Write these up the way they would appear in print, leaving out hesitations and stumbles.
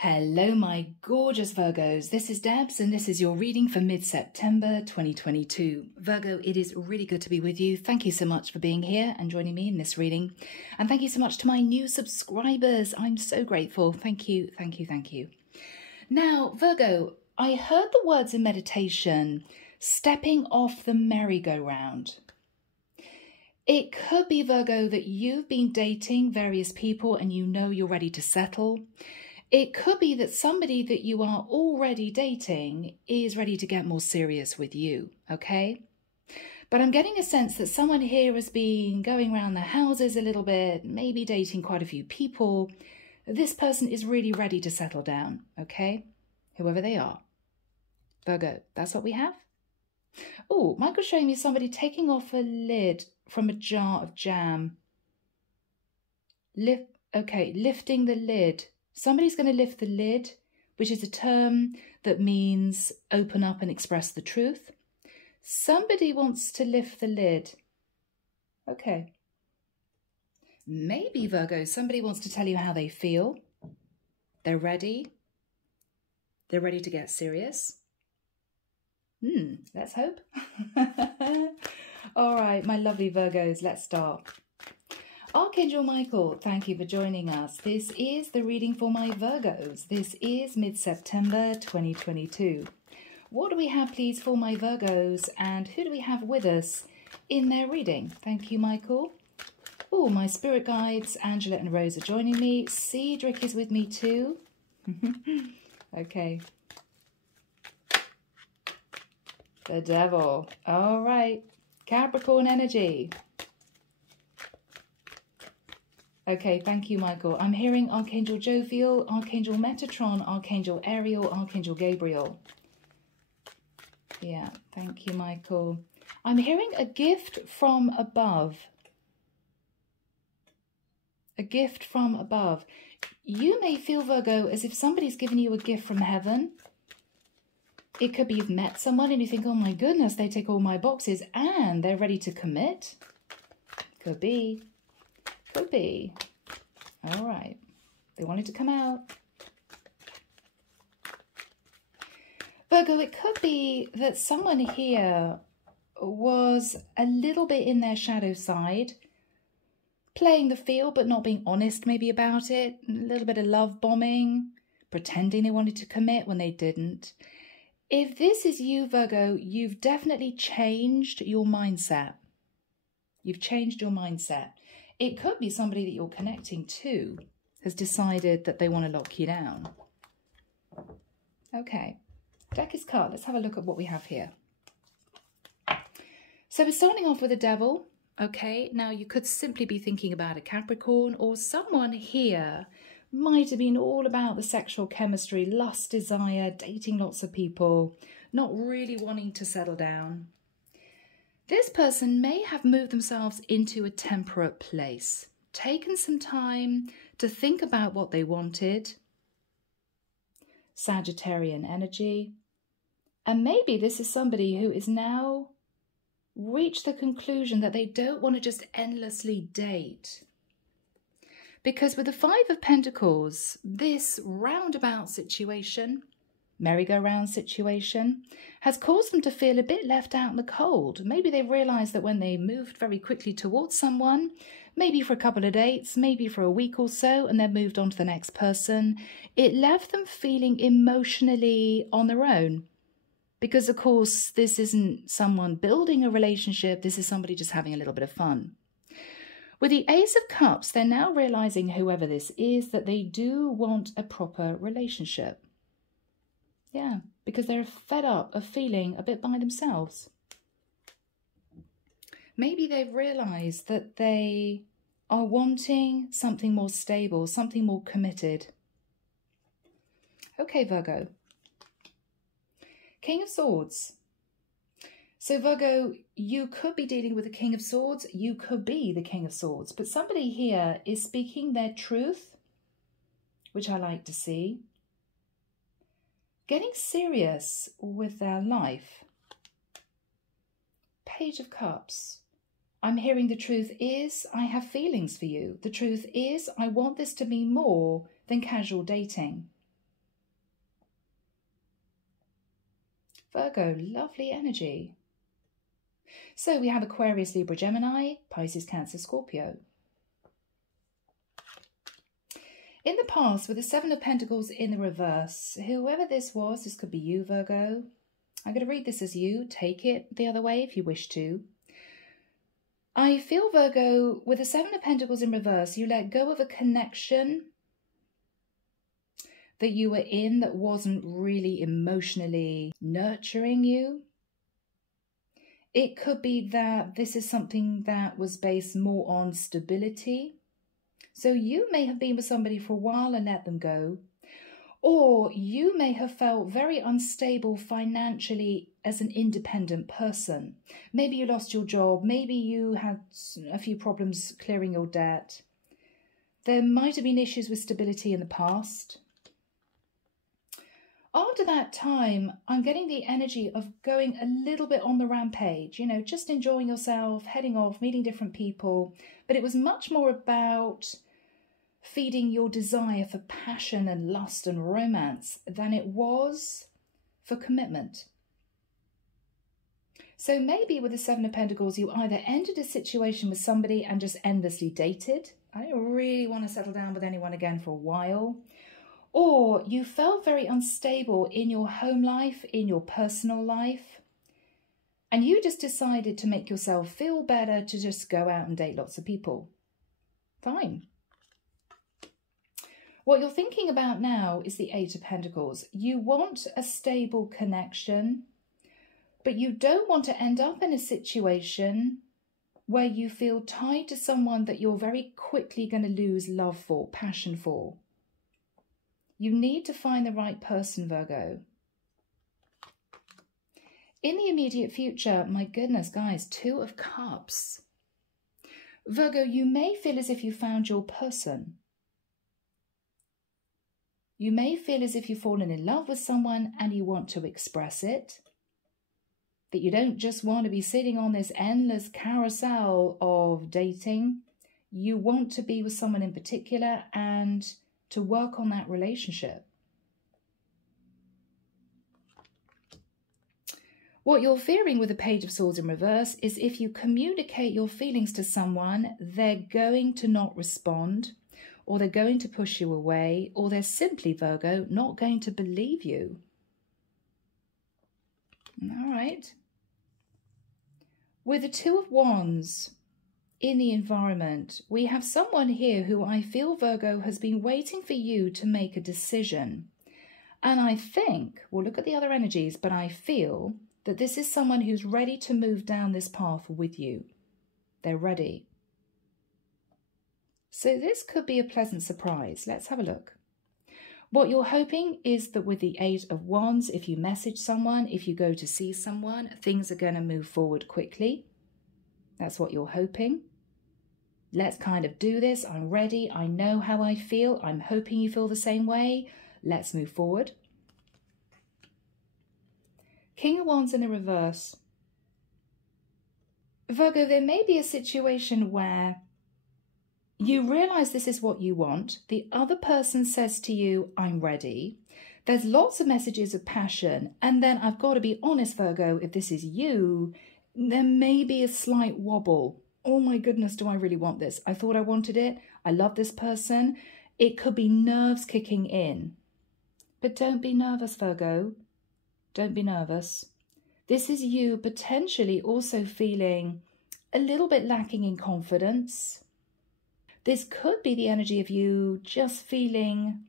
Hello, my gorgeous Virgos. This is Debs, and this is your reading for mid-September 2022. Virgo, it is really good to be with you. Thank you so much for being here and joining me in this reading. And thank you so much to my new subscribers. I'm so grateful. Thank you, thank you, thank you. Now, Virgo, I heard the words in meditation, stepping off the merry-go-round. It could be, Virgo, that you've been dating various people and you know you're ready to settle. It could be that somebody that you are already dating is ready to get more serious with you, okay? But I'm getting a sense that someone here has been going around the houses a little bit, maybe dating quite a few people. This person is really ready to settle down, okay? Whoever they are. Virgo, that's what we have. Oh, Michael's showing me somebody taking off a lid from a jar of jam. Lifting the lid. Somebody's going to lift the lid, which is a term that means open up and express the truth. Somebody wants to lift the lid. Okay. Maybe, Virgo, somebody wants to tell you how they feel. They're ready. They're ready to get serious. Let's hope. All right, my lovely Virgos, let's start. Archangel Michael, thank you for joining us. This is the reading for my Virgos. This is mid-September 2022. What do we have, please, for my Virgos, and who do we have with us in their reading? Thank you, Michael. Oh, my spirit guides, Angela and Rose are joining me. Cedric is with me too. Okay. The Devil. All right. Capricorn energy. Okay, thank you, Michael. I'm hearing Archangel Jovial, Archangel Metatron, Archangel Ariel, Archangel Gabriel. Yeah, thank you, Michael. I'm hearing a gift from above. A gift from above. You may feel, Virgo, as if somebody's given you a gift from heaven. It could be you've met someone and you think, oh my goodness, they tick all my boxes and they're ready to commit. Could be. Could be. All right. They wanted to come out. Virgo, it could be that someone here was a little bit in their shadow side, playing the field but not being honest maybe about it, a little bit of love bombing, pretending they wanted to commit when they didn't. If this is you, Virgo, you've definitely changed your mindset. You've changed your mindset. It could be somebody that you're connecting to has decided that they want to lock you down. Okay, deck is cut. Let's have a look at what we have here. So we're starting off with the Devil. Okay, now you could simply be thinking about a Capricorn, or someone here might have been all about the sexual chemistry, lust, desire, dating lots of people, not really wanting to settle down. This person may have moved themselves into a temperate place, taken some time to think about what they wanted. Sagittarian energy. And maybe this is somebody who is now reached the conclusion that they don't want to just endlessly date. Because with the Five of Pentacles, this roundabout situation, merry-go-round situation, has caused them to feel a bit left out in the cold. Maybe they've realised that when they moved very quickly towards someone, maybe for a couple of dates, maybe for a week or so, and then moved on to the next person, it left them feeling emotionally on their own. Because, of course, this isn't someone building a relationship, this is somebody just having a little bit of fun. With the Ace of Cups, they're now realising, whoever this is, that they do want a proper relationship. Yeah, because they're fed up of feeling a bit by themselves. Maybe they've realised that they are wanting something more stable, something more committed. Okay, Virgo. King of Swords. So, Virgo, you could be dealing with the King of Swords. You could be the King of Swords. But somebody here is speaking their truth, which I like to see. Getting serious with their life. Page of Cups. I'm hearing the truth is I have feelings for you. The truth is I want this to be more than casual dating. Virgo, lovely energy. So we have Aquarius, Libra, Gemini, Pisces, Cancer, Scorpio. In the past, with the Seven of Pentacles in the reverse, whoever this was, this could be you, Virgo. I'm going to read this as you. Take it the other way if you wish to. I feel, Virgo, with the Seven of Pentacles in reverse, you let go of a connection that you were in that wasn't really emotionally nurturing you. It could be that this is something that was based more on stability. So you may have been with somebody for a while and let them go. Or you may have felt very unstable financially as an independent person. Maybe you lost your job. Maybe you had a few problems clearing your debt. There might have been issues with stability in the past. After that time, I'm getting the energy of going a little bit on the rampage, you know, just enjoying yourself, heading off, meeting different people. But it was much more about feeding your desire for passion and lust and romance than it was for commitment. So maybe with the Seven of Pentacles, you either entered a situation with somebody and just endlessly dated. I don't really want to settle down with anyone again for a while. Or you felt very unstable in your home life, in your personal life, and you just decided to make yourself feel better to just go out and date lots of people. Fine. What you're thinking about now is the Eight of Pentacles. You want a stable connection, but you don't want to end up in a situation where you feel tied to someone that you're very quickly going to lose love for, passion for. You need to find the right person, Virgo. In the immediate future, my goodness, guys, Two of Cups. Virgo, you may feel as if you found your person. You may feel as if you've fallen in love with someone and you want to express it. That you don't just want to be sitting on this endless carousel of dating. You want to be with someone in particular and to work on that relationship. What you're fearing with the Page of Swords in reverse is if you communicate your feelings to someone, they're going to not respond, or they're going to push you away, or they're simply, Virgo, not going to believe you. All right. With the Two of Wands in the environment, we have someone here who I feel, Virgo, has been waiting for you to make a decision. And I think, we'll look at the other energies, but I feel that this is someone who's ready to move down this path with you. They're ready. So this could be a pleasant surprise. Let's have a look. What you're hoping is that with the Eight of Wands, if you message someone, if you go to see someone, things are going to move forward quickly. That's what you're hoping. Let's kind of do this. I'm ready. I know how I feel. I'm hoping you feel the same way. Let's move forward. King of Wands in the reverse. Virgo, there may be a situation where you realize this is what you want. The other person says to you, I'm ready. There's lots of messages of passion. And then I've got to be honest, Virgo, if this is you, there may be a slight wobble. Oh my goodness, do I really want this? I thought I wanted it. I love this person. It could be nerves kicking in. But don't be nervous, Virgo. Don't be nervous. This is you potentially also feeling a little bit lacking in confidence. This could be the energy of you just feeling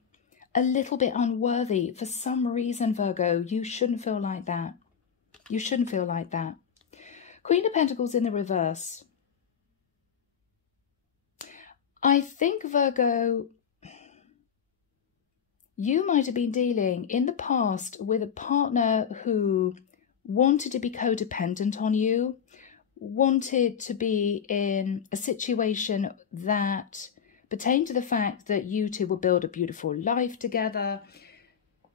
a little bit unworthy. For some reason, Virgo, you shouldn't feel like that. You shouldn't feel like that. Queen of Pentacles in the reverse. I think, Virgo, you might have been dealing in the past with a partner who wanted to be codependent on you, wanted to be in a situation that pertained to the fact that you two will build a beautiful life together,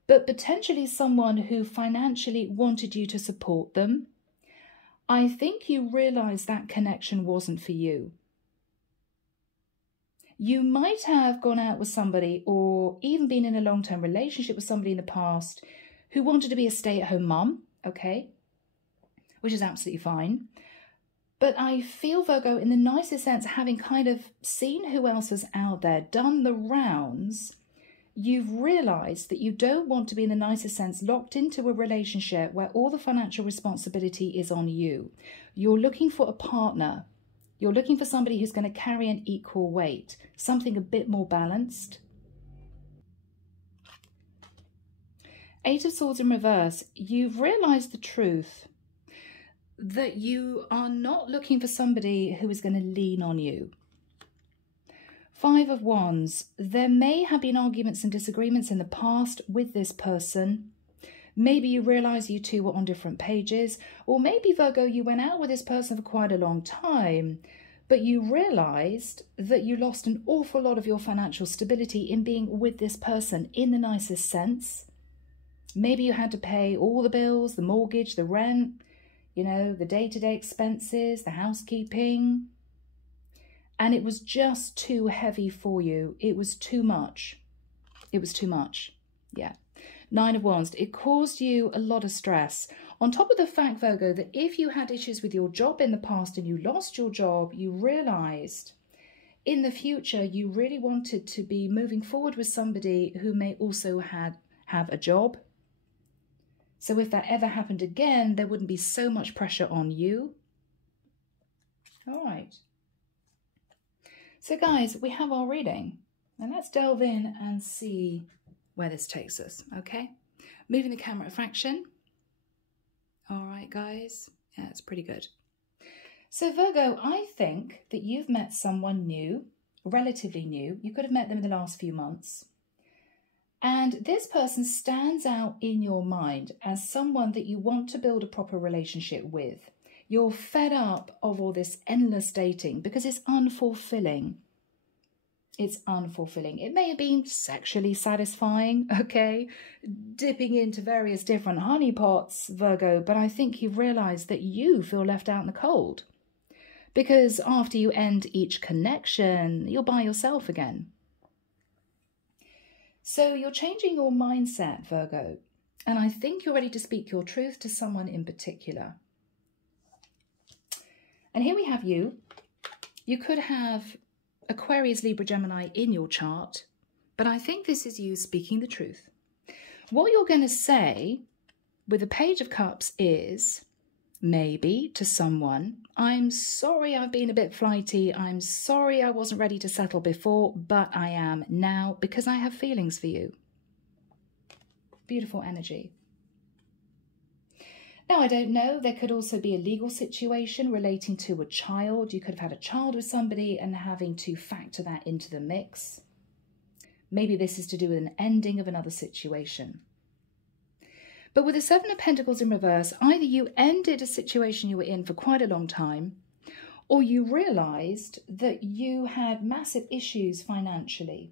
but potentially someone who financially wanted you to support them. I think you realised that connection wasn't for you. You might have gone out with somebody or even been in a long-term relationship with somebody in the past who wanted to be a stay-at-home mum, okay? Which is absolutely fine. But I feel, Virgo, in the nicest sense, having kind of seen who else is out there, done the rounds, you've realised that you don't want to be, in the nicest sense, locked into a relationship where all the financial responsibility is on you. You're looking for a partner. You're looking for somebody who's going to carry an equal weight, something a bit more balanced. Eight of Swords in reverse. You've realised the truth that you are not looking for somebody who is going to lean on you. Five of Wands. There may have been arguments and disagreements in the past with this person. Maybe you realise you two were on different pages, or maybe, Virgo, you went out with this person for quite a long time, but you realised that you lost an awful lot of your financial stability in being with this person in the nicest sense. Maybe you had to pay all the bills, the mortgage, the rent, you know, the day-to-day expenses, the housekeeping, and it was just too heavy for you. It was too much. It was too much. Yeah. Nine of Wands. It caused you a lot of stress. On top of the fact, Virgo, that if you had issues with your job in the past and you lost your job, you realised in the future you really wanted to be moving forward with somebody who may also have a job. So if that ever happened again, there wouldn't be so much pressure on you. All right. So guys, we have our reading. And let's delve in and see where this takes us, okay? Moving the camera a fraction. All right, guys. Yeah, it's pretty good. So Virgo, I think that you've met someone new, relatively new. You could have met them in the last few months. And this person stands out in your mind as someone that you want to build a proper relationship with. You're fed up of all this endless dating because it's unfulfilling. It's unfulfilling. It may have been sexually satisfying, okay? Dipping into various different honeypots, Virgo, but I think you've realised that you feel left out in the cold. Because after you end each connection, you're by yourself again. So you're changing your mindset, Virgo, and I think you're ready to speak your truth to someone in particular. And here we have you. You could have Aquarius, Libra, Gemini in your chart, but I think this is you speaking the truth. What you're going to say with the Page of Cups is, maybe to someone, I'm sorry I've been a bit flighty, I'm sorry I wasn't ready to settle before, but I am now because I have feelings for you. Beautiful energy. Now, I don't know, there could also be a legal situation relating to a child. You could have had a child with somebody and having to factor that into the mix. Maybe this is to do with an ending of another situation. But with the Seven of Pentacles in reverse, either you ended a situation you were in for quite a long time, or you realised that you had massive issues financially.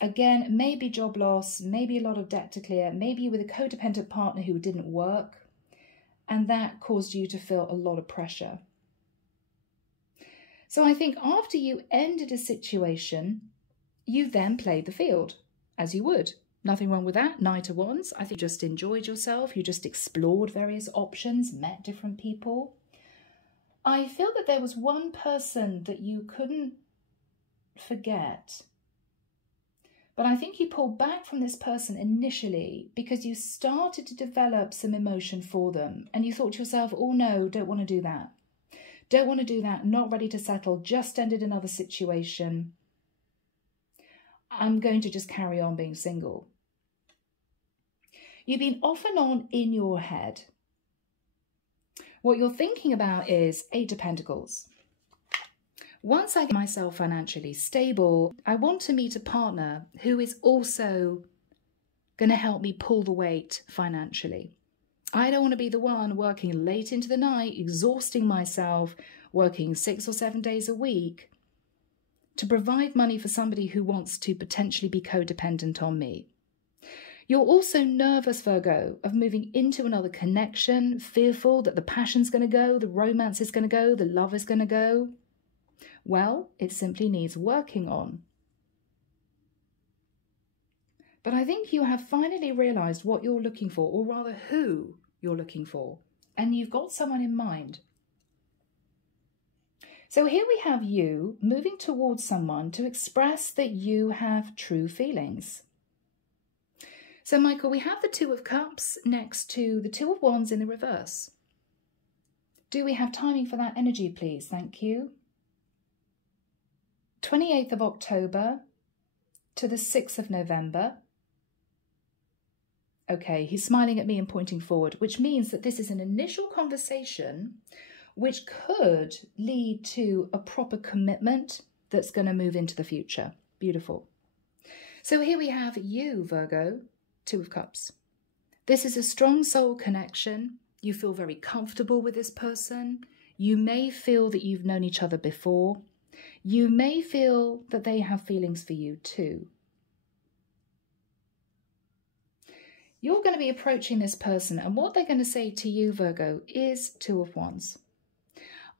Again, maybe job loss, maybe a lot of debt to clear, maybe with a codependent partner who didn't work, and that caused you to feel a lot of pressure. So I think after you ended a situation, you then played the field, as you would. Nothing wrong with that. Knight of Wands. I think you just enjoyed yourself. You just explored various options, met different people. I feel that there was one person that you couldn't forget. But I think you pulled back from this person initially because you started to develop some emotion for them. And you thought to yourself, oh no, don't want to do that. Don't want to do that. Not ready to settle. Just ended another situation. I'm going to just carry on being single. You've been off and on in your head. What you're thinking about is Eight of Pentacles. Once I get myself financially stable, I want to meet a partner who is also going to help me pull the weight financially. I don't want to be the one working late into the night, exhausting myself, working 6 or 7 days a week to provide money for somebody who wants to potentially be codependent on me. You're also nervous, Virgo, of moving into another connection, fearful that the passion's going to go, the romance is going to go, the love is going to go. Well, it simply needs working on. But I think you have finally realised what you're looking for, or rather who you're looking for, and you've got someone in mind. So here we have you moving towards someone to express that you have true feelings. So Michael, we have the Two of Cups next to the Two of Wands in the reverse. Do we have timing for that energy, please? Thank you. 28th of October to the 6th of November. Okay, he's smiling at me and pointing forward, which means that this is an initial conversation which could lead to a proper commitment that's going to move into the future. Beautiful. So here we have you, Virgo, Two of Cups. This is a strong soul connection. You feel very comfortable with this person. You may feel that you've known each other before. You may feel that they have feelings for you too. You're going to be approaching this person, and what they're going to say to you, Virgo, is Two of Wands.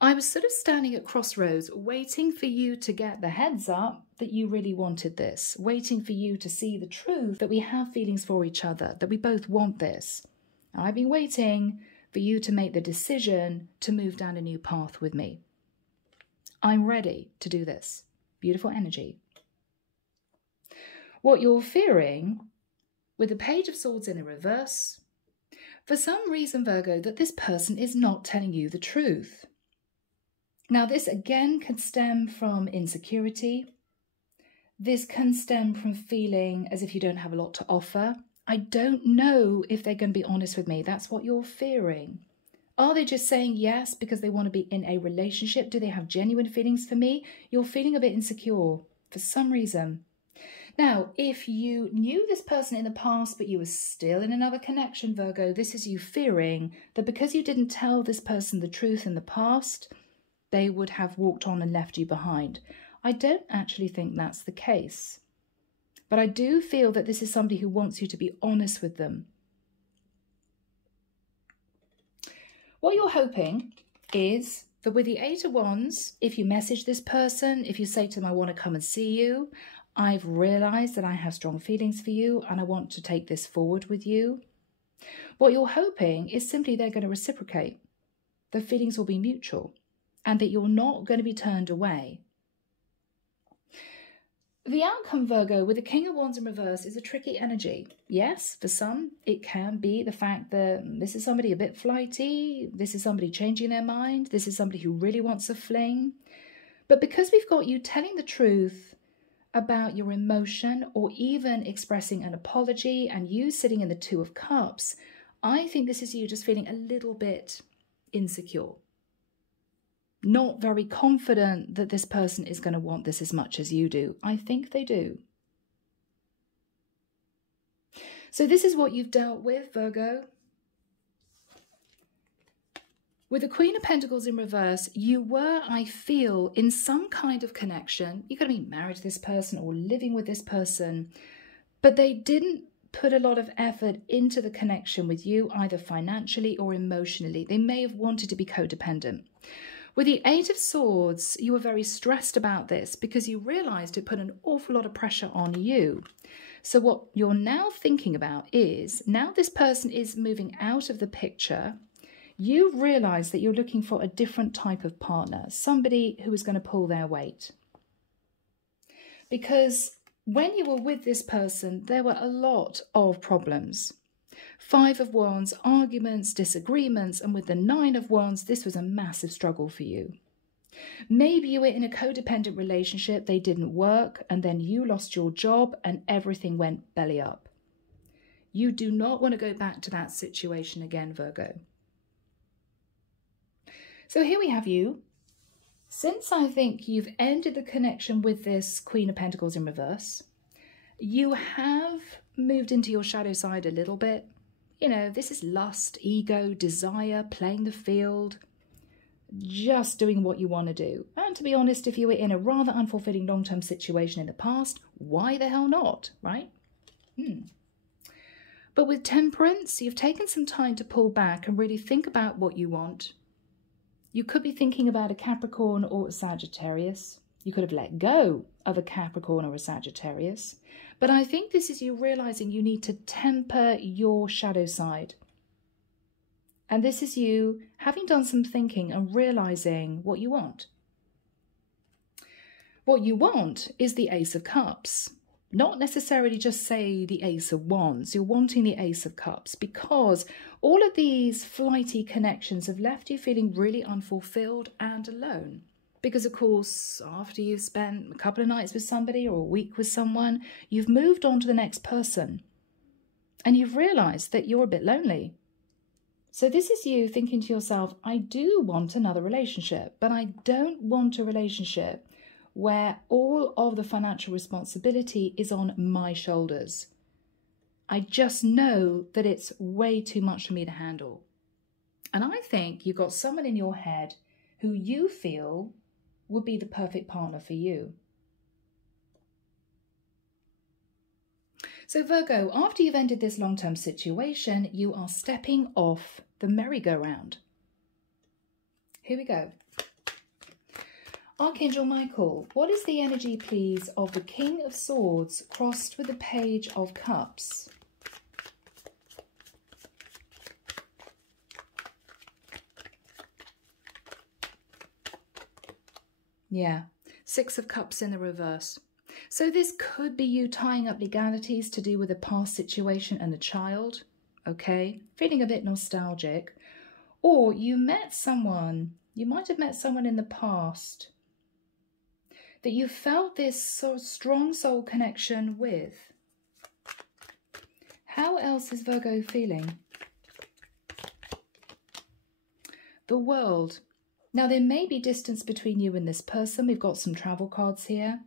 I was sort of standing at crossroads, waiting for you to get the heads up that you really wanted this, waiting for you to see the truth that we have feelings for each other, that we both want this. I've been waiting for you to make the decision to move down a new path with me. I'm ready to do this. Beautiful energy. What you're fearing with the Page of Swords in the reverse, for some reason, Virgo, that this person is not telling you the truth. Now, this again can stem from insecurity. This can stem from feeling as if you don't have a lot to offer. I don't know if they're going to be honest with me. That's what you're fearing. Are they just saying yes because they want to be in a relationship? Do they have genuine feelings for me? You're feeling a bit insecure for some reason. Now, if you knew this person in the past, but you were still in another connection, Virgo, this is you fearing that because you didn't tell this person the truth in the past, they would have walked on and left you behind. I don't actually think that's the case. But I do feel that this is somebody who wants you to be honest with them. What you're hoping is that with the Eight of Wands, if you message this person, if you say to them, I want to come and see you, I've realized that I have strong feelings for you and I want to take this forward with you. What you're hoping is simply they're going to reciprocate. The feelings will be mutual and that you're not going to be turned away. The outcome, Virgo, with the King of Wands in reverse is a tricky energy. Yes, for some, it can be the fact that this is somebody a bit flighty, this is somebody changing their mind, this is somebody who really wants a fling. But because we've got you telling the truth about your emotion or even expressing an apology and you sitting in the Two of Cups, I think this is you just feeling a little bit insecure. Not very confident that this person is going to want this as much as you do. I think they do. So this is what you've dealt with, Virgo. With the Queen of Pentacles in reverse, you were, I feel, in some kind of connection. You could have been married to this person or living with this person, but they didn't put a lot of effort into the connection with you, either financially or emotionally. They may have wanted to be codependent. With the Eight of Swords, you were very stressed about this because you realized it put an awful lot of pressure on you. So what you're now thinking about is, now this person is moving out of the picture, you realize that you're looking for a different type of partner, somebody who is going to pull their weight. Because when you were with this person, there were a lot of problems. Five of Wands, arguments, disagreements, and with the Nine of Wands, this was a massive struggle for you. Maybe you were in a codependent relationship, they didn't work, and then you lost your job and everything went belly up. You do not want to go back to that situation again, Virgo. So here we have you. Since I think you've ended the connection with this Queen of Pentacles in reverse, you have moved into your shadow side a little bit. You know, this is lust, ego, desire, playing the field, just doing what you want to do. And to be honest, if you were in a rather unfulfilling long-term situation in the past, why the hell not, right? But with Temperance, you've taken some time to pull back and really think about what you want. You could be thinking about a Capricorn or a Sagittarius. You could have let go of a Capricorn or a Sagittarius. But I think this is you realizing you need to temper your shadow side. And this is you having done some thinking and realizing what you want. What you want is the Ace of Cups. Not necessarily just say the Ace of Wands. You're wanting the Ace of Cups because all of these flighty connections have left you feeling really unfulfilled and alone. Because, of course, after you've spent a couple of nights with somebody or a week with someone, you've moved on to the next person. And you've realized that you're a bit lonely. So this is you thinking to yourself, I do want another relationship, but I don't want a relationship where all of the financial responsibility is on my shoulders. I just know that it's way too much for me to handle. And I think you've got someone in your head who you feel would be the perfect partner for you. So Virgo, after you've ended this long-term situation, you are stepping off the merry-go-round. Here we go. Archangel Michael, what is the energy, please, of the King of Swords crossed with the Page of Cups? Yeah, Six of Cups in the reverse. So this could be you tying up legalities to do with a past situation and a child, okay? Feeling a bit nostalgic. Or you met someone, you might have met someone in the past that you felt this so strong soul connection with. How else is Virgo feeling? The World. Now there may be distance between you and this person. We've got some travel cards here.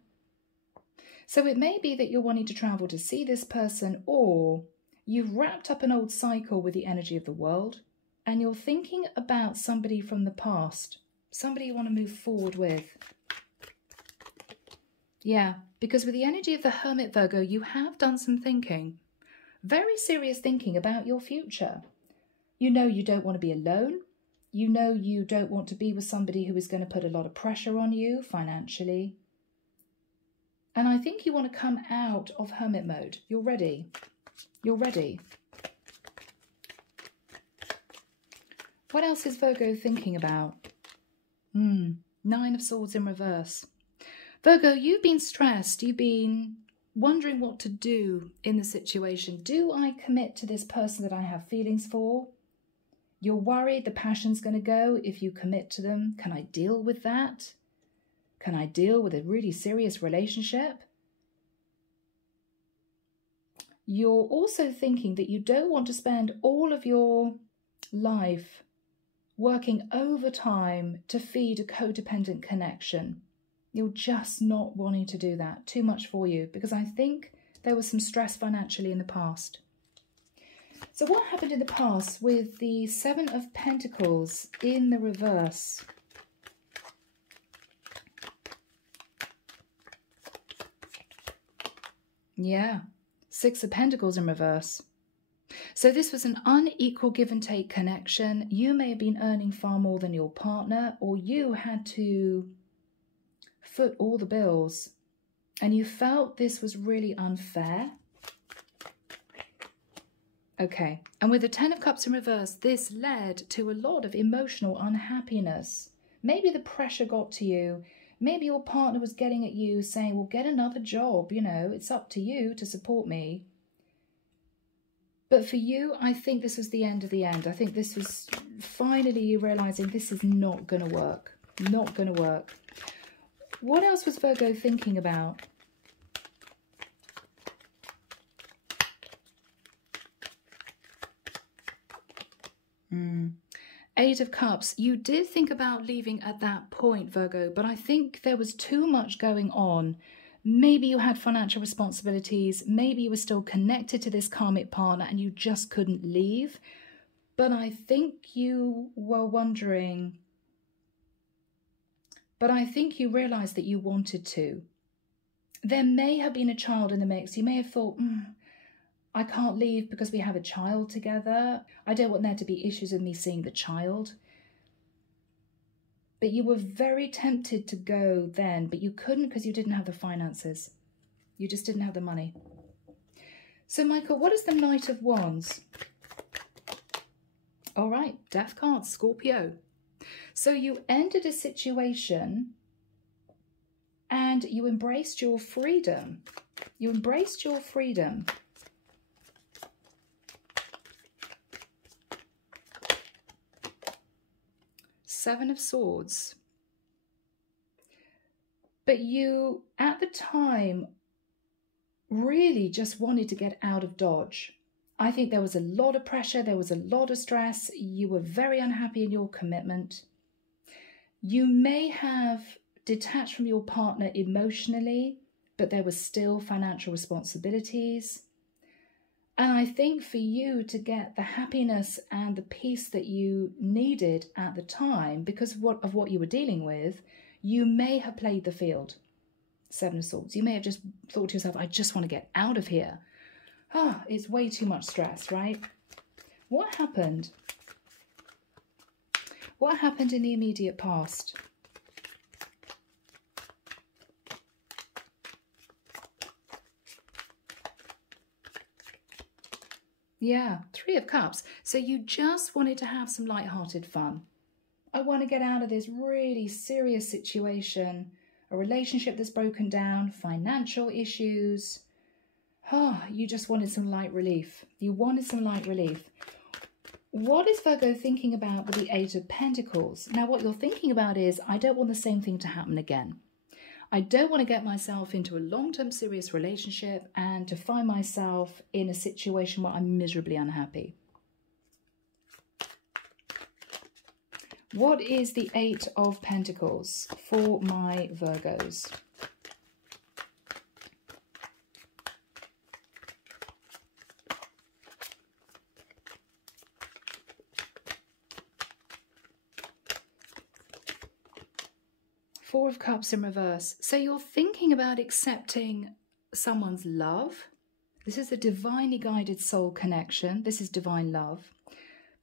So it may be that you're wanting to travel to see this person, or you've wrapped up an old cycle with the energy of the World and you're thinking about somebody from the past, somebody you want to move forward with. Yeah, because with the energy of the Hermit, Virgo, you have done some thinking, very serious thinking about your future. You know you don't want to be alone. You know you don't want to be with somebody who is going to put a lot of pressure on you financially. And I think you want to come out of hermit mode. You're ready. You're ready. What else is Virgo thinking about? Nine of Swords in reverse. Virgo, you've been stressed. You've been wondering what to do in the situation. Do I commit to this person that I have feelings for? You're worried the passion's going to go if you commit to them. Can I deal with that? Can I deal with a really serious relationship? You're also thinking that you don't want to spend all of your life working overtime to feed a codependent connection. You're just not wanting to do that. Too much for you, because I think there was some stress financially in the past. So what happened in the past with the Seven of Pentacles in the reverse? Yeah, Six of Pentacles in reverse. So this was an unequal give and take connection. You may have been earning far more than your partner, or you had to foot all the bills and you felt this was really unfair. Okay, and with the Ten of Cups in reverse, this led to a lot of emotional unhappiness. Maybe the pressure got to you. Maybe your partner was getting at you saying, well, get another job, you know, it's up to you to support me. But for you, I think this was the end of the end. I think this was finally you realizing this is not going to work. Not going to work. What else was Virgo thinking about? Eight of Cups. You did think about leaving at that point, Virgo, but I think there was too much going on. Maybe you had financial responsibilities. Maybe you were still connected to this karmic partner and you just couldn't leave. But I think you were wondering, but I think you realized that you wanted to. There may have been a child in the mix. You may have thought, I can't leave because we have a child together. I don't want there to be issues with me seeing the child. But you were very tempted to go then, but you couldn't because you didn't have the finances. You just didn't have the money. So, Michael, what is the Knight of Wands? All right, Death card, Scorpio. So you ended a situation and you embraced your freedom. You embraced your freedom. Seven of Swords. But you, at the time, really just wanted to get out of Dodge. I think there was a lot of pressure. There was a lot of stress. You were very unhappy in your commitment. You may have detached from your partner emotionally, but there were still financial responsibilities. And I think for you to get the happiness and the peace that you needed at the time, because of what you were dealing with, you may have played the field. Seven of Swords. You may have just thought to yourself, I just want to get out of here. Ah, it's way too much stress, right? What happened? What happened in the immediate past? Yeah, Three of Cups. So you just wanted to have some light-hearted fun. I want to get out of this really serious situation, a relationship that's broken down, financial issues. Oh, you just wanted some light relief. You wanted some light relief. What is Virgo thinking about with the Eight of Pentacles? Now, what you're thinking about is, I don't want the same thing to happen again. I don't want to get myself into a long-term serious relationship and to find myself in a situation where I'm miserably unhappy. What is the Eight of Pentacles for my Virgos? Four of Cups in reverse. So you're thinking about accepting someone's love. This is a divinely guided soul connection. This is divine love.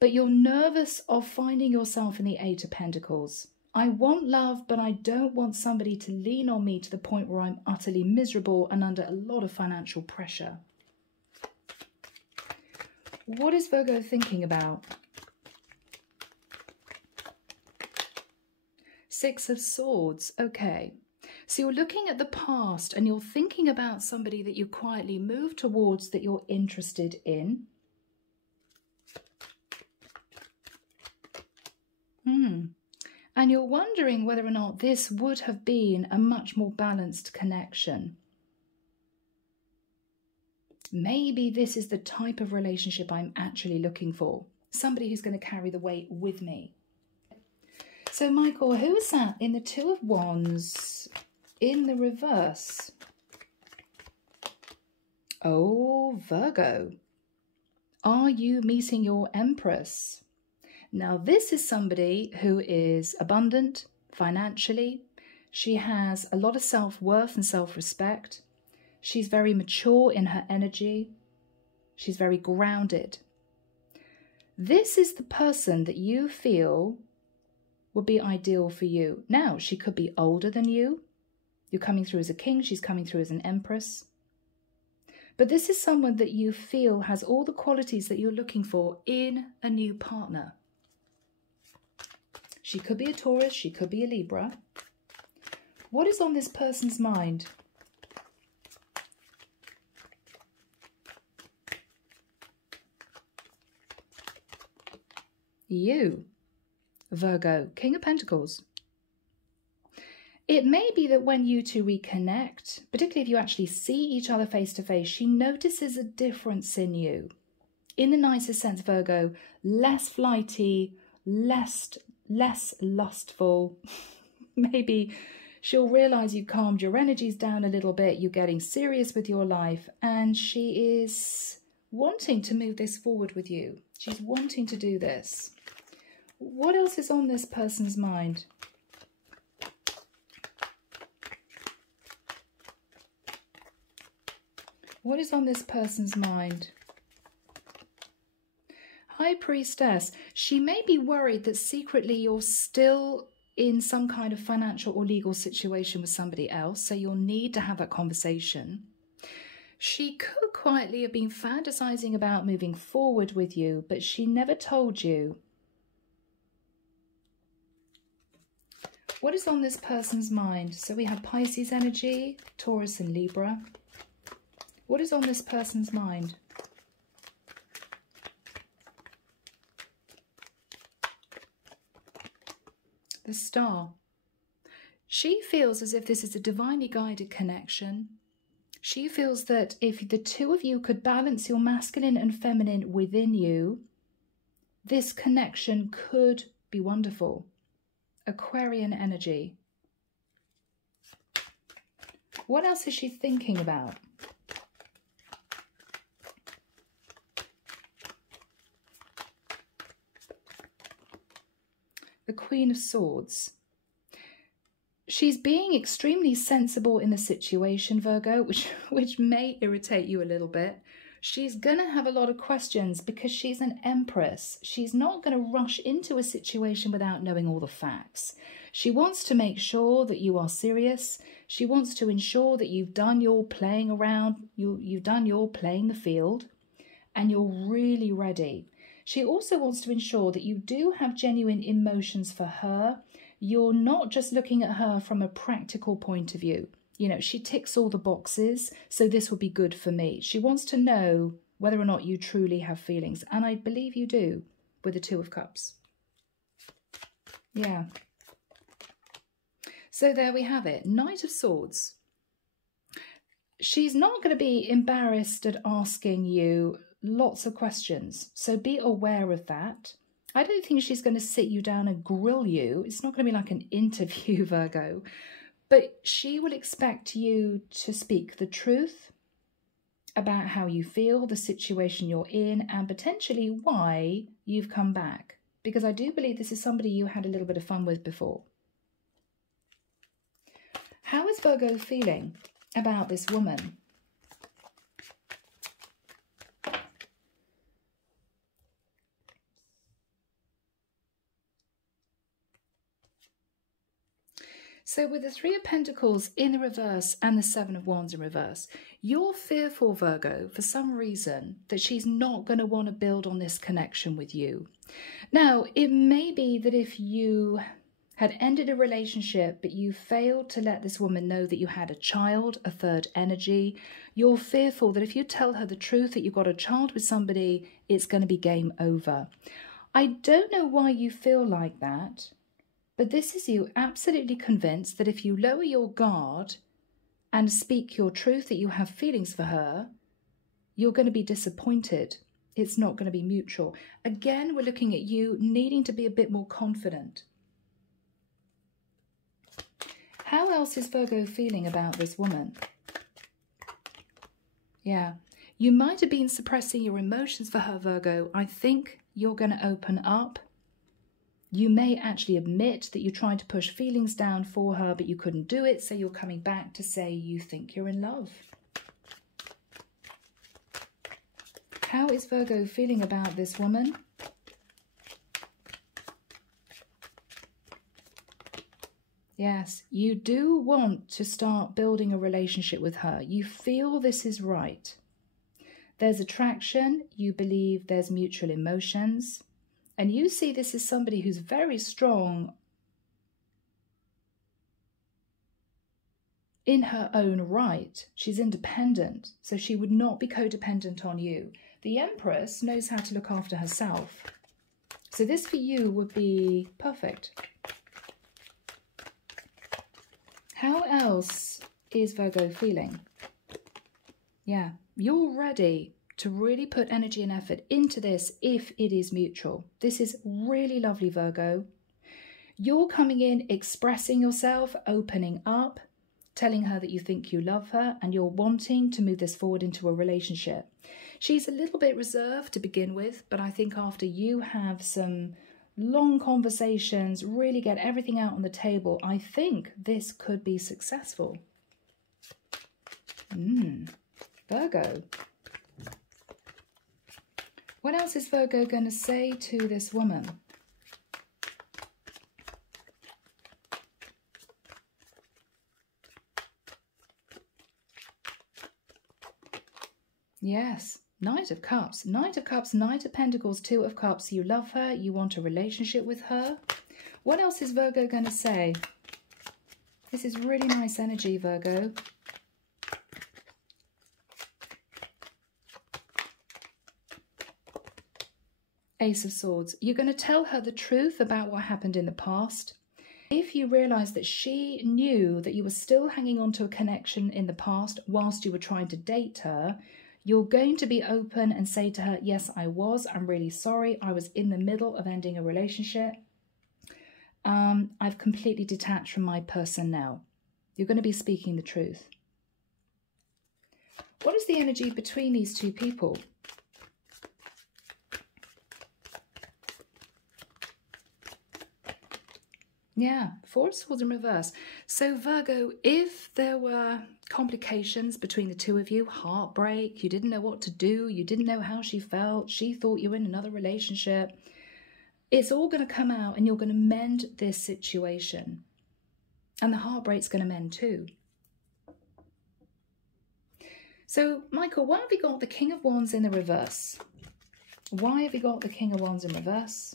But you're nervous of finding yourself in the Eight of Pentacles. I want love, but I don't want somebody to lean on me to the point where I'm utterly miserable and under a lot of financial pressure. What is Virgo thinking about? Six of Swords. Okay. So you're looking at the past and you're thinking about somebody that you quietly move towards, that you're interested in. And you're wondering whether or not this would have been a much more balanced connection. Maybe this is the type of relationship I'm actually looking for. Somebody who's going to carry the weight with me. So, Michael, who is that in the Two of Wands in the reverse? Oh, Virgo. Are you meeting your Empress? Now, this is somebody who is abundant financially. She has a lot of self-worth and self-respect. She's very mature in her energy. She's very grounded. This is the person that you feel would be ideal for you. Now, she could be older than you. You're coming through as a king. She's coming through as an empress. But this is someone that you feel has all the qualities that you're looking for in a new partner. She could be a Taurus. She could be a Libra. What is on this person's mind? You, Virgo, King of Pentacles. It may be that when you two reconnect, particularly if you actually see each other face to face, she notices a difference in you. In the nicest sense, Virgo, less flighty, less lustful. Maybe she'll realize you've calmed your energies down a little bit, you're getting serious with your life, and she is wanting to move this forward with you. She's wanting to do this. What else is on this person's mind? What is on this person's mind? High Priestess. She may be worried that secretly you're still in some kind of financial or legal situation with somebody else, so you'll need to have that conversation. She could quietly have been fantasizing about moving forward with you, but she never told you. What is on this person's mind? So we have Pisces energy, Taurus and Libra. What is on this person's mind? The Star. She feels as if this is a divinely guided connection. She feels that if the two of you could balance your masculine and feminine within you, this connection could be wonderful. Aquarian energy. What else is she thinking about? The Queen of Swords. She's being extremely sensible in the situation, Virgo, which may irritate you a little bit. She's going to have a lot of questions because she's an Empress. She's not going to rush into a situation without knowing all the facts. She wants to make sure that you are serious. She wants to ensure that you've done your playing around, you've done your playing the field, and you're really ready. She also wants to ensure that you do have genuine emotions for her. You're not just looking at her from a practical point of view. You know, she ticks all the boxes, so this will be good for me. She wants to know whether or not you truly have feelings. And I believe you do with the Two of Cups. Yeah. So there we have it. Knight of Swords. She's not going to be embarrassed at asking you lots of questions. So be aware of that. I don't think she's going to sit you down and grill you. It's not going to be like an interview, Virgo. But she will expect you to speak the truth about how you feel, the situation you're in, and potentially why you've come back. Because I do believe this is somebody you had a little bit of fun with before. How is Virgo feeling about this woman? So with the Three of Pentacles in the reverse and the Seven of Wands in reverse, you're fearful, Virgo, for some reason that she's not going to want to build on this connection with you. Now, it may be that if you had ended a relationship, but you failed to let this woman know that you had a child, a third energy, you're fearful that if you tell her the truth that you've got a child with somebody, it's going to be game over. I don't know why you feel like that. But this is you absolutely convinced that if you lower your guard and speak your truth that you have feelings for her, you're going to be disappointed. It's not going to be mutual. Again, we're looking at you needing to be a bit more confident. How else is Virgo feeling about this woman? Yeah, you might have been suppressing your emotions for her, Virgo. I think you're going to open up. You may actually admit that you tried to push feelings down for her, but you couldn't do it, so you're coming back to say you think you're in love. How is Virgo feeling about this woman? Yes, you do want to start building a relationship with her. You feel this is right. There's attraction. You believe there's mutual emotions. And you see this as somebody who's very strong in her own right. She's independent, so she would not be codependent on you. The Empress knows how to look after herself. So this for you would be perfect. How else is Virgo feeling? Yeah, you're ready to really put energy and effort into this if it is mutual. This is really lovely, Virgo. You're coming in, expressing yourself, opening up, telling her that you think you love her, and you're wanting to move this forward into a relationship. She's a little bit reserved to begin with, but I think after you have some long conversations, really get everything out on the table, I think this could be successful. Virgo. What else is Virgo going to say to this woman? Yes. Knight of Cups. Knight of Cups, Knight of Pentacles, Two of Cups. You love her. You want a relationship with her. What else is Virgo going to say? This is really nice energy, Virgo. Ace of Swords. You're going to tell her the truth about what happened in the past. If you realise that she knew that you were still hanging on to a connection in the past whilst you were trying to date her, you're going to be open and say to her, yes, I was. I'm really sorry. I was in the middle of ending a relationship. I've completely detached from my person now. You're going to be speaking the truth. What is the energy between these two people? Yeah, Four of Swords in reverse. So Virgo, if there were complications between the two of you, heartbreak, you didn't know what to do, you didn't know how she felt, she thought you were in another relationship, it's all going to come out and you're going to mend this situation. And the heartbreak's going to mend too. So, Michael, why have we got the King of Wands in the reverse? Why have we got the King of Wands in reverse?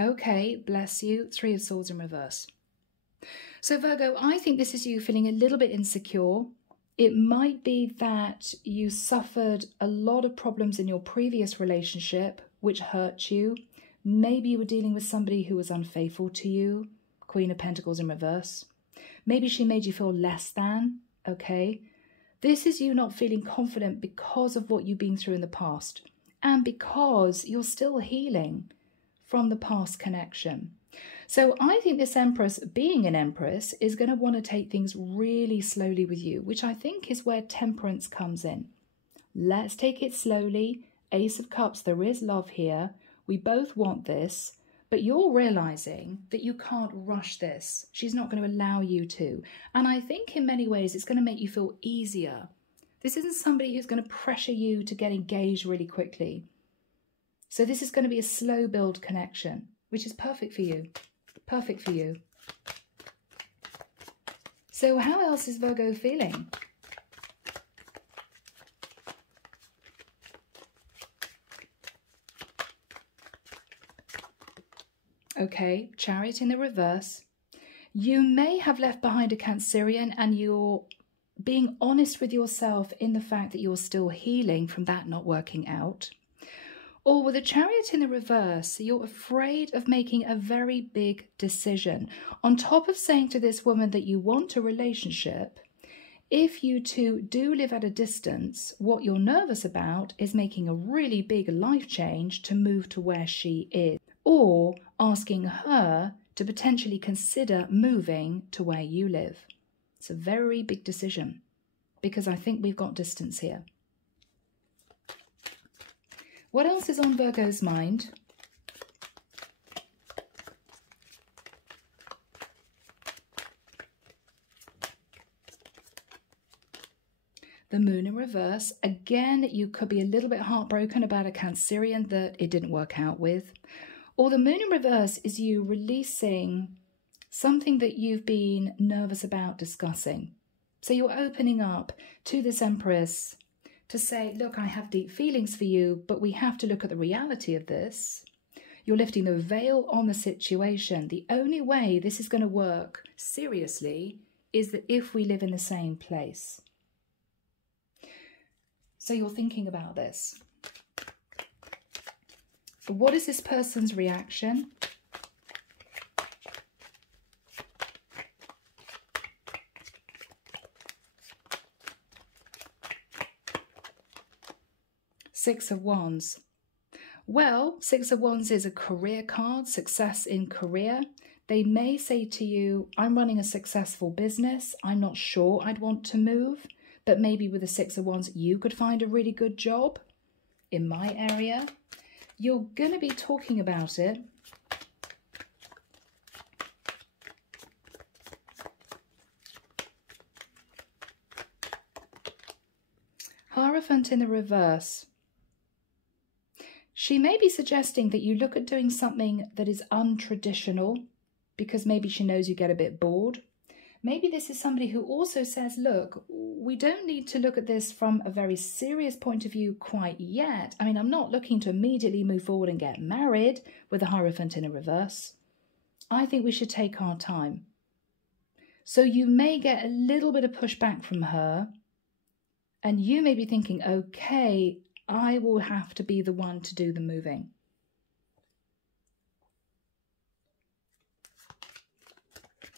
Okay, bless you. Three of Swords in reverse. So Virgo, I think this is you feeling a little bit insecure. It might be that you suffered a lot of problems in your previous relationship, which hurt you. Maybe you were dealing with somebody who was unfaithful to you. Queen of Pentacles in reverse. Maybe she made you feel less than. Okay. This is you not feeling confident because of what you've been through in the past. And because you're still healing from the past connection. So I think this Empress, being an Empress, is going to want to take things really slowly with you, which I think is where temperance comes in. Let's take it slowly. Ace of Cups, there is love here. We both want this, but you're realizing that you can't rush this. She's not going to allow you to. And I think in many ways it's going to make you feel easier. This isn't somebody who's going to pressure you to get engaged really quickly. So this is going to be a slow build connection, which is perfect for you. Perfect for you. So how else is Virgo feeling? Okay, Chariot in the reverse. You may have left behind a Cancerian and you're being honest with yourself in the fact that you're still healing from that not working out. Or with a Chariot in the reverse, you're afraid of making a very big decision. On top of saying to this woman that you want a relationship, if you two do live at a distance, what you're nervous about is making a really big life change to move to where she is. Or asking her to potentially consider moving to where you live. It's a very big decision because I think we've got distance here. What else is on Virgo's mind? The Moon in reverse. Again, you could be a little bit heartbroken about a Cancerian that it didn't work out with. Or the Moon in reverse is you releasing something that you've been nervous about discussing. So you're opening up to this Empress to say, look, I have deep feelings for you, but we have to look at the reality of this. You're lifting the veil on the situation. The only way this is going to work seriously is that if we live in the same place. So you're thinking about this. What is this person's reaction? Six of Wands. Well, Six of Wands is a career card, success in career. They may say to you, I'm running a successful business. I'm not sure I'd want to move, but maybe with the Six of Wands, you could find a really good job in my area. You're going to be talking about it. Hierophant in the reverse. She may be suggesting that you look at doing something that is untraditional because maybe she knows you get a bit bored. Maybe this is somebody who also says, look, we don't need to look at this from a very serious point of view quite yet. I mean, I'm not looking to immediately move forward and get married with the Hierophant in a reverse. I think we should take our time. So you may get a little bit of pushback from her, and you may be thinking, okay, I will have to be the one to do the moving.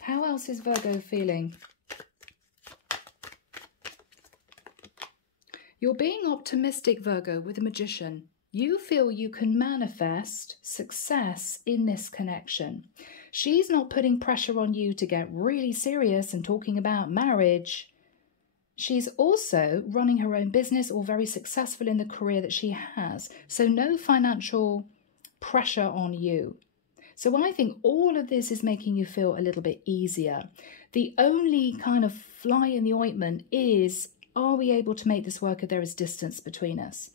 How else is Virgo feeling? You're being optimistic, Virgo, with the Magician. You feel you can manifest success in this connection. She's not putting pressure on you to get really serious and talking about marriage. She's also running her own business or very successful in the career that she has. So no financial pressure on you. So I think all of this is making you feel a little bit easier. The only kind of fly in the ointment is, are we able to make this work if there is distance between us?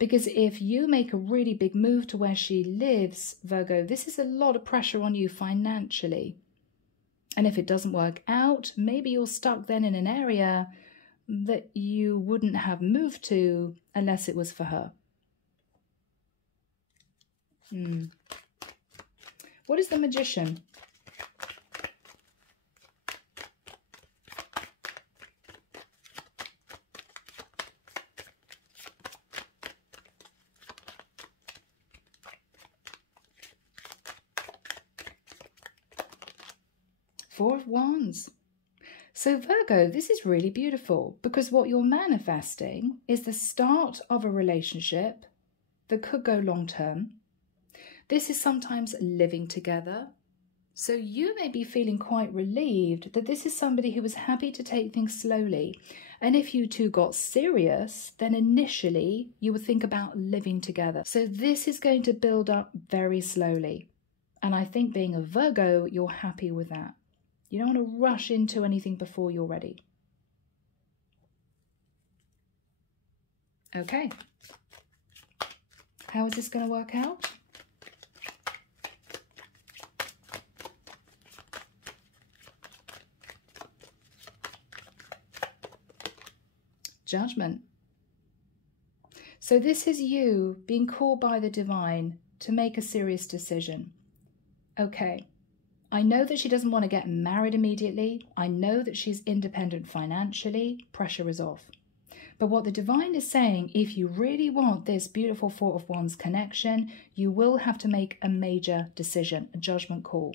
Because if you make a really big move to where she lives, Virgo, this is a lot of pressure on you financially. And if it doesn't work out, maybe you're stuck then in an area that you wouldn't have moved to unless it was for her. What is the Magician? Four of Wands. So Virgo, this is really beautiful because what you're manifesting is the start of a relationship that could go long term. This is sometimes living together. So you may be feeling quite relieved that this is somebody who was happy to take things slowly. And if you two got serious, then initially you would think about living together. So this is going to build up very slowly. And I think being a Virgo, you're happy with that. You don't want to rush into anything before you're ready. Okay. How is this going to work out? Judgment. So this is you being called by the divine to make a serious decision. Okay, I know that she doesn't want to get married immediately. I know that she's independent financially. Pressure is off. But what the divine is saying, if you really want this beautiful Four of Wands connection, you will have to make a major decision, a judgment call.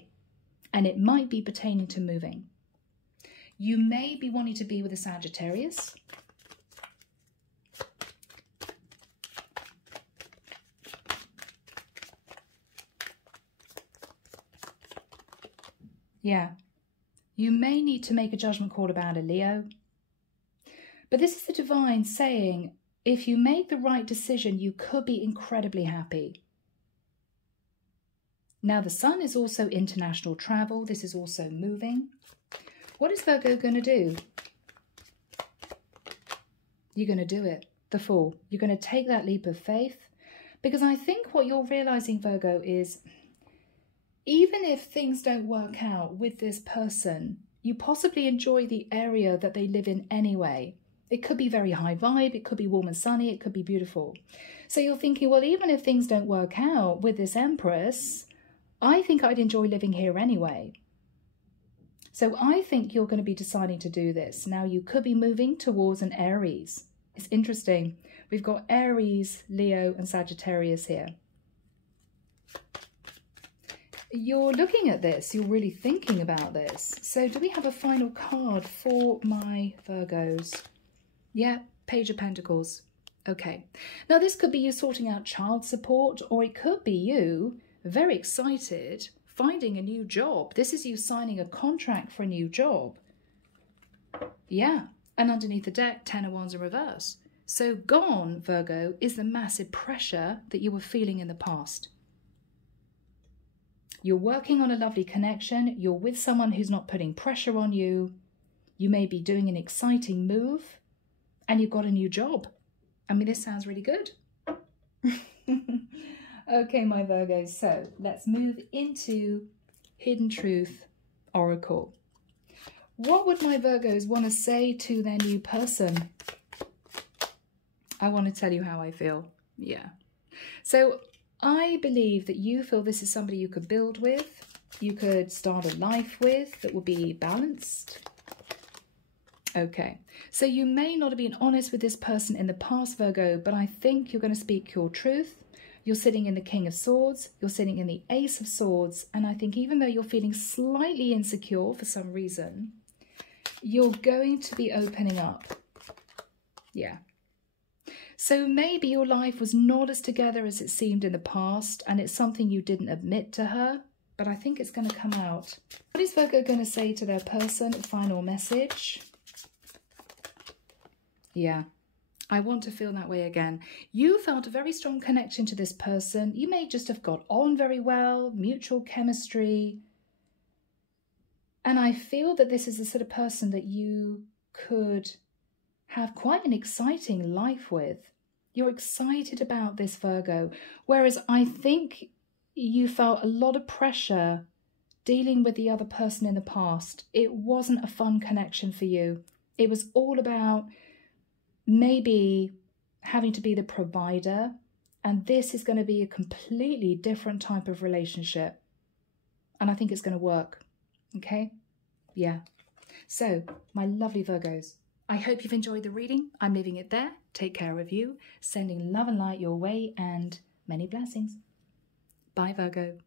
And it might be pertaining to moving. You may be wanting to be with a Sagittarius. Yeah, you may need to make a judgment call about a Leo. But this is the divine saying, if you make the right decision, you could be incredibly happy. Now, the sun is also international travel. This is also moving. What is Virgo going to do? You're going to do it. The Fool. You're going to take that leap of faith. Because I think what you're realizing, Virgo, is even if things don't work out with this person, you possibly enjoy the area that they live in anyway. It could be very high vibe, it could be warm and sunny, it could be beautiful. So you're thinking, well, even if things don't work out with this Empress, I think I'd enjoy living here anyway. So I think you're going to be deciding to do this. Now, you could be moving towards an Aries. It's interesting. We've got Aries, Leo, and Sagittarius here. You're looking at this, you're really thinking about this. So do we have a final card for my Virgos? Yeah, Page of Pentacles. Okay. Now this could be you sorting out child support, or it could be you very excited finding a new job. This is you signing a contract for a new job. Yeah, and underneath the deck, 10 of Wands in reverse. So gone, Virgo, is the massive pressure that you were feeling in the past. You're working on a lovely connection. You're with someone who's not putting pressure on you. You may be doing an exciting move and you've got a new job. I mean, this sounds really good. Okay, my Virgos. So let's move into Hidden Truth Oracle. What would my Virgos want to say to their new person? I want to tell you how I feel. Yeah. So I believe that you feel this is somebody you could build with, you could start a life with that will be balanced. Okay. So you may not have been honest with this person in the past, Virgo, but I think you're going to speak your truth. You're sitting in the King of Swords, you're sitting in the Ace of Swords, and I think even though you're feeling slightly insecure for some reason, you're going to be opening up. Yeah. So maybe your life was not as together as it seemed in the past, and it's something you didn't admit to her, but I think it's going to come out. What is Virgo going to say to their person? Final message. Yeah. I want to feel that way again. You felt a very strong connection to this person. You may just have got on very well, mutual chemistry. And I feel that this is the sort of person that you could have quite an exciting life with. You're excited about this, Virgo. Whereas I think you felt a lot of pressure dealing with the other person in the past. It wasn't a fun connection for you. It was all about maybe having to be the provider, and this is going to be a completely different type of relationship, and I think it's going to work. Okay? Yeah. So, my lovely Virgos, I hope you've enjoyed the reading. I'm leaving it there. Take care of you, sending love and light your way, and many blessings. Bye, Virgo.